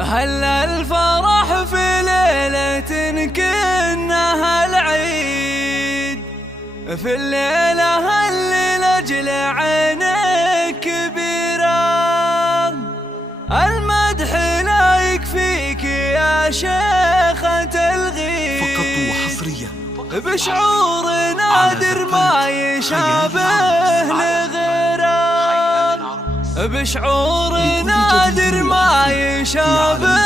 هلا الفرح في ليلة كأنها العيد، في الليلة اللي لأجل عينك كبيرة. المدح لا يكفيك يا شيخة الغيب، فقط وحصريا بشعور نادر ما يشابه لغيره، بشعور نادر ما يشابه